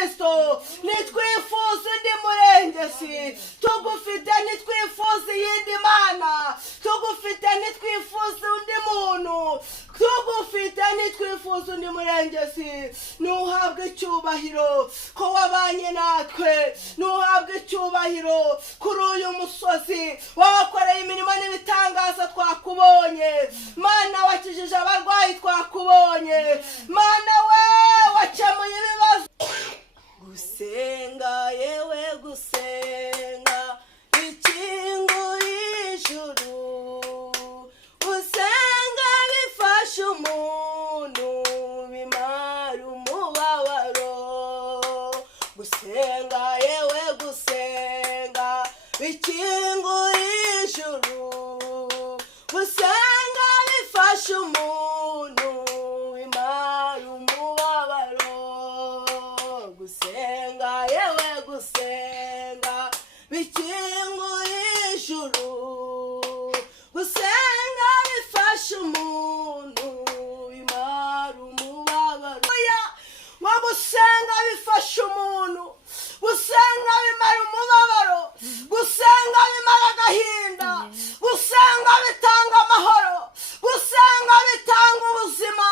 Kristo nitwifuza undi murengezi tugufite nitwifuza iyindi mana tugufite nitwifuza undi muntu tugufite nitwifuza undi murengezi nuhabwe icyubahiro ko wabanye natwe nuhabwe icyubahiro kuri uyu musozi wakoreye imirimo n'ibitangaza twakubonye mana wakijije abarwayi twakubonye mana we wakemuye ibibazo gusenga yewe gusenga ikingura ijuru gusenga bifasha umuntu bimara umubabaro gusenga yewe gusenga ikingura ijuru gusenga bifasha umuntu bimara umubabaro gusenga yewe gusenga bikingura ijuru gusenga bifasha umuntu bimara umubabaro wa gusenga bifasha umuntu gusenga bimara umubabaro gusenga bimara agahinda gusenga bitanga amahoro gusenga bitanga ubuzima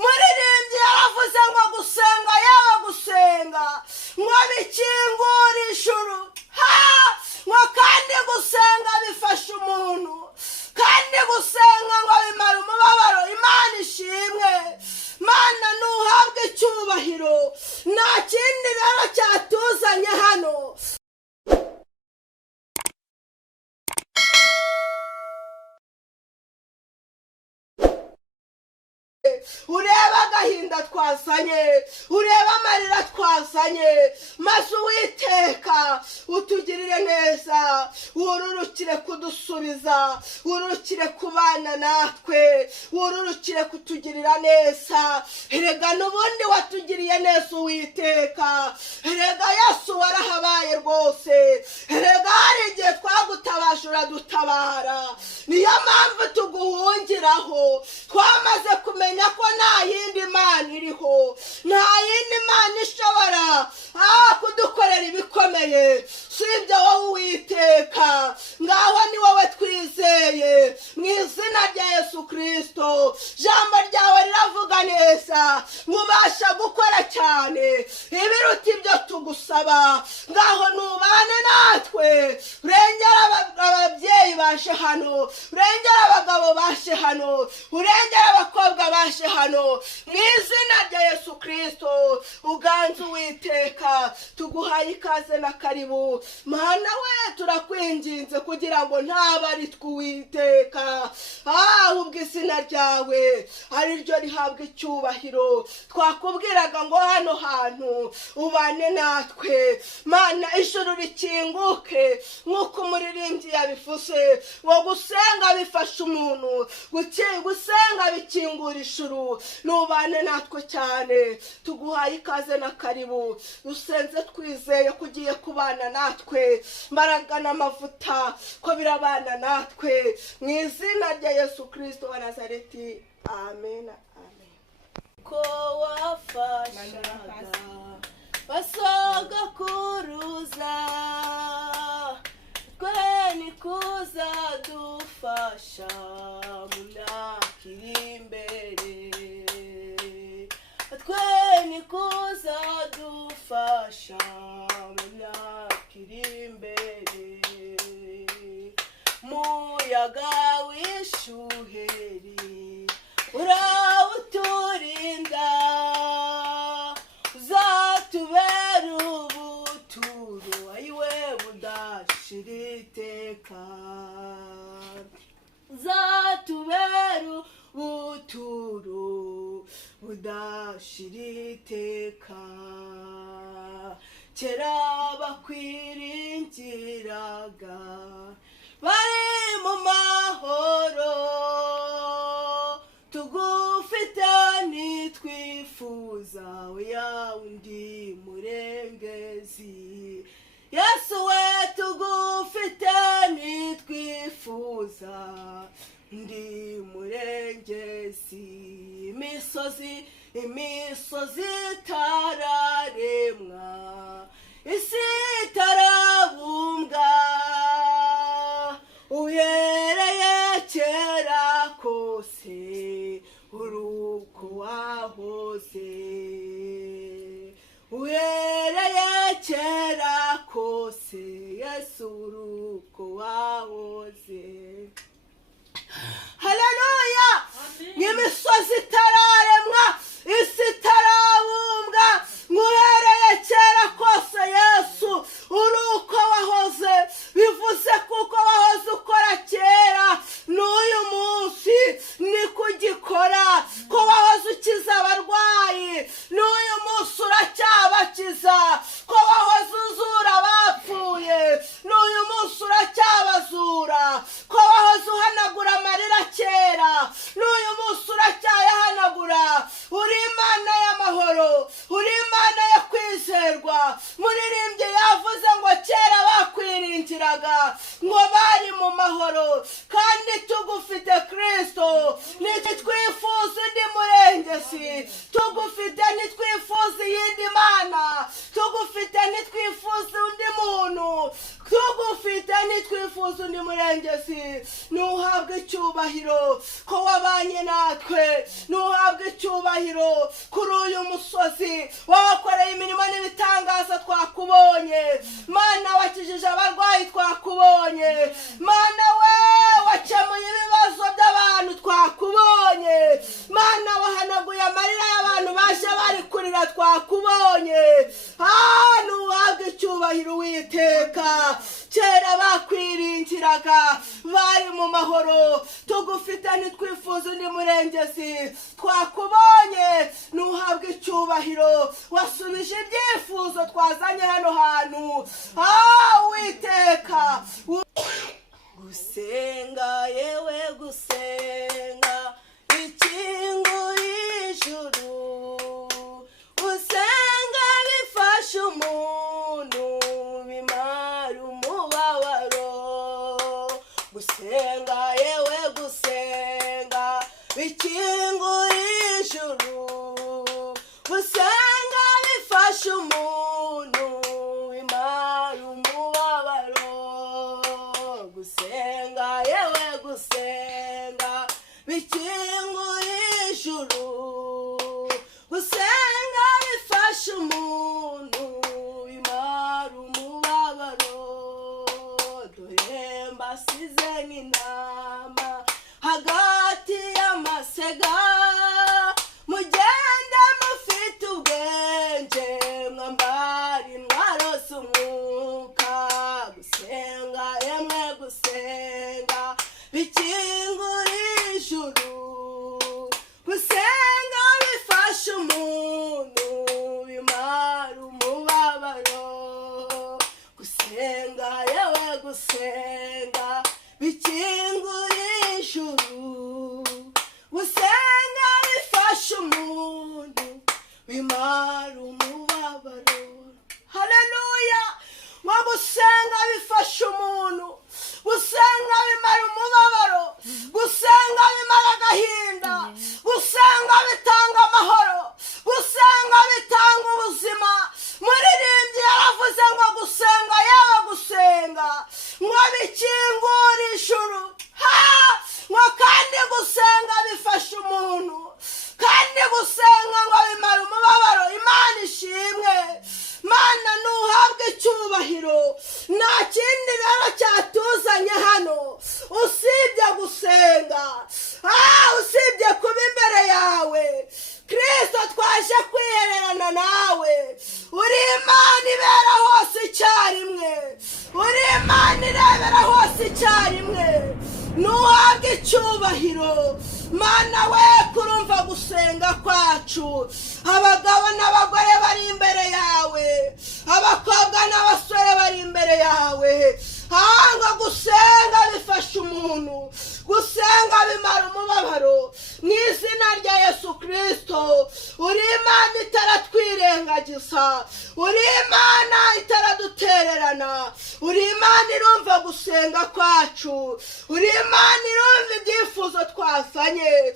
muririmbyi yaravuze ngo gusenga yewe gusenga ngo bikingura ijuru ngo kandi gusenga bifasha umuntu kandi gusenga ngo bimara umubabaro imana ishimwe mana nuhabwe icyubahiro nta kindi rero cyatuzanye hano ureba agahinda twazanye ureba amarira twazanye maze Uwiteka utugirire neza ururukire kudusubiza ururukire kubana natwe ururukire kutugirira neza erega n'ubundi watugiriye neza Uwiteka erega Yesu warahabaye rwose erega hari igihe twagutabaje uradutabara niyo mpamvu tuguhungiraho twamaze kumenya ko nta yindi mana iriho nta yindi mana ishobora kudukorera ibikomeye sibyo wowe Uwiteka ngaho ni wowe twizeye mu izina rya Yesu Kristo jambo ryawe riravuga neza mubasha gukora cyane ibiruta ibyo tugusaba ngaho nubane natwe urengera ababyeyi bashe hano urengera abagabo bashe hano urengera abakobwa bashe hano mu izina rya Yesu Kristo uganze Uwiteka tuguhaye ikaze na karibu mana we turakwinginze kugira ngo ntaba ari tw'Uwiteka ahubwo izina ryawe ari ryo rihabwa icyubahiro twakubwiraga ngo hano hantu ubane natwe mana ijuru rikinguke nk'uko umuririmbyi yabivuze ngo gusenga bifasha umuntu gusenga bikingura ijuru nubane natwe cyane tuguhaye ikaze na karibu dusenze twizeye ko ugiye kubana natwe mbaraga n'amavuta ko birabana natwe mu izina rya Yesu Kristo wa Nazareti amen amen ko wafashaga basogokuruza twe nikuza dufasha mu myaka iri imbere twe nikuza dufasha mu myaka iri imbere muyaga w'ishuheri urawuturinda uzatubera ubuturo ayiwe budashira iteka uzatubera ubuturo budashira iteka kera bakwiringiraga bari mu mahoro tugufite nitwifuza ya undi murengezi Yesu we tugufite nitwifuza ndi murengezi imisozi itararemwa uhereye kera kose Yesu uruko wahoze. Haleluya. N'imisozi itararemwa, isi itarabumbwa, nguhereye kera kose Yesu uruko wahoze. Bivuze kuko wahoze ukora kera, n'uyu munsi ni kugikora. Ko wahoze ukiza abarwayi, n'uyu munsi uracyabakiza. Ko wahoze uzura abapfuye, n'uyu munsi uracyabazura. Ko wahoze uhanagura amarira kera, n'uyu munsi uracyayahanagura. Uri Imana y'amahoro, uri Imana yo kwizerwa. Muririmbyi yavuze ngo kera bakwiringiraga ngo bari mu mahoro, kandi tugufite Kristo ntitwifuza undi murengezi. Tugufite ntitwifuza iyindi mana, tugufite ntitwifuza undi muntu, tugufite ntitwifuza undi murengezi. Nuhabwe icyubahiro ko wabanye natwe, nuhabwe icyubahiro kuri uyu musozi wakoreye imirimo n'ibitangaza. Twakubonye Mana, wakijije abarwayi, twakubonye Mana, we wakemuye ibibazo by'abantu, twakubonye Mana, wahanaguye amarira y'abantu baje bari kurira, twakubonye. Nuhabwe icyubahiro Uwiteka. Kera bakwiringiraga bari mu mahoro, tugufite ntitwifuza undi murengezi. Twakubonye, nuhabwe icyubahiro. Wasubije ibyifuzo twazanye hano hantu. Uwiteka. Gusenga, yewe gusenga ikingura ijuru. Gusenga bifasha umuntu bimara umubabaro. Gusenga, yewe gusenga bikingura ijuru. Gusenga bifasha umuntu bimara umubabaro. Gusenga, yewe gusenga bikingura ijuru. Gusenga bifasha umuntu bimara umubabaro. Dore mbasize nk'intama hagati y'amasega, mugende mufite ubwenge, mwambara intwaro z'umwuka. Gusenga, yemwe gusenga bikingura ijuru. Gusenga bifasha umuntu bimara umubabaro. Gusenga, yewe gusenga bikingura ijuru. Gusenga bifasha umuntu bimara umubabaro. Haleluya. Ngo gusenga bifasha umuntu, gusenga bimara umubabaro, gusenga bimara agahinda, gusenga bitanga amahoro, gusenga bitanga ubuzima. Muririmbyi yaravuze ngo gusenga, yewe gusenga ngo bikingura ijuru. Ngo kandi gusenga bifasha umuntu, kandi gusenga ngo bimara umubabaro. Imana ishimwe. Mana, nuhabwe icyubahiro. Nta kindi rero cyatuzanye hano usibye gusenga, usibye kuba imbere yawe. Kristo, twaje kwihererana nawe. Uri Imana ibera hose icyarimwe, uri Imana irebera hose icyarimwe. Nuhabwe icyubahiro Mana, we kurumva gusenga kwacu. Abagabo n'abagore bari imbere yawe, abakobwa n'abasore bari imbere yawe. Ngo gusenga bifasha umuntu, gusenga bimara umubabaro. Mu izina rya Yesu Kristo, uri Imana itaratwirengagiza, uri Imana itaradutererana, uri Imana irumva gusenga kwacu, uri Imana irumva ibyifuzo twazanye.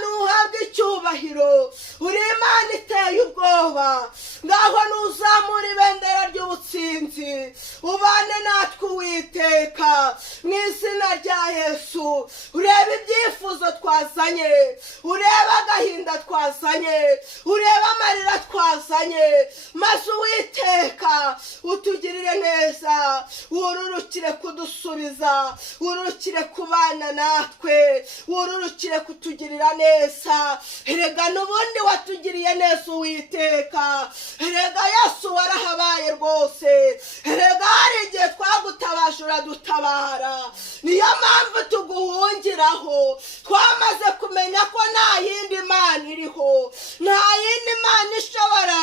Nuhabwe icyubahiro. Uri Imana iteye ubwoba. Ngaho nuzamura ibendera ry'ubutsinzi. burinzi, ubane natwe Uwiteka mu izina rya Yesu. Urebe ibyifuzo twazanye, urebe agahinda twazanye, urebe amarira twazanye, maze Uwiteka utugirire neza, ururukire kudusubiza, ururukire kubana natwe, ururukire kutugirira neza. Erega n'ubundi watugiriye neza Uwiteka, erega Yesu warahabaye rwose, erega hari igihe twagutabaje uradutabara. Niyo mpamvu tuguhungiraho, twamaze kumenya ko nta yindi Mana iriho, nta yindi Mana ishobora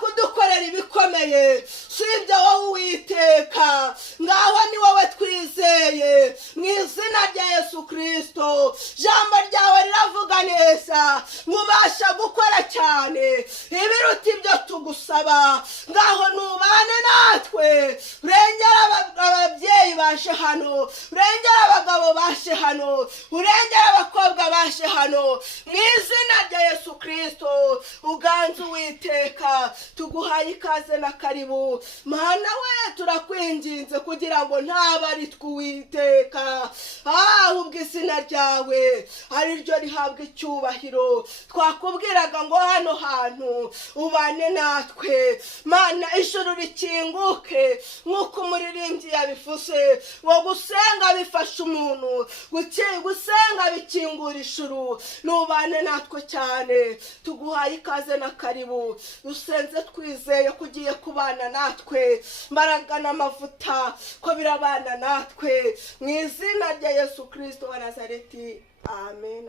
kudukorera ibikomeye sibyo wowe Uwiteka. Ngaho ni wowe twizeye mu izina rya Yesu Kristo. Jambo ryawe riravuga neza, mubasha gukora cyane ibiruta ibyo tugusaba. Ngaho nubane natwe, urengera ababyeyi baje hano, urengera abagabo baje hano, urengera abakobwa baje hano mu izina rya Yesu Kristo. Uganze Uwiteka, tuguhaye ikaze na karibu. Mana we turakwinginze kugira ngo ntaba ari twe Uwiteka, ahubwo izina ryawe ari ryo rihabwa icyubahiro. Twakubwiraga ngo hano hantu ubane natwe Mana, ijuru rikinguke nk'uko umuririmbyi yabivuze, ngo gusenga bifasha umuntu, gusenga bikingura ijuru. Nubane natwe cyane, tuguhaye ikaze na karibu. Dusenze twizeye ko ugiye kubana natwe, mbaraga n'amavuta ko birabana natwe mu izina rya Yesu Kristo wa Nazareti. Amen.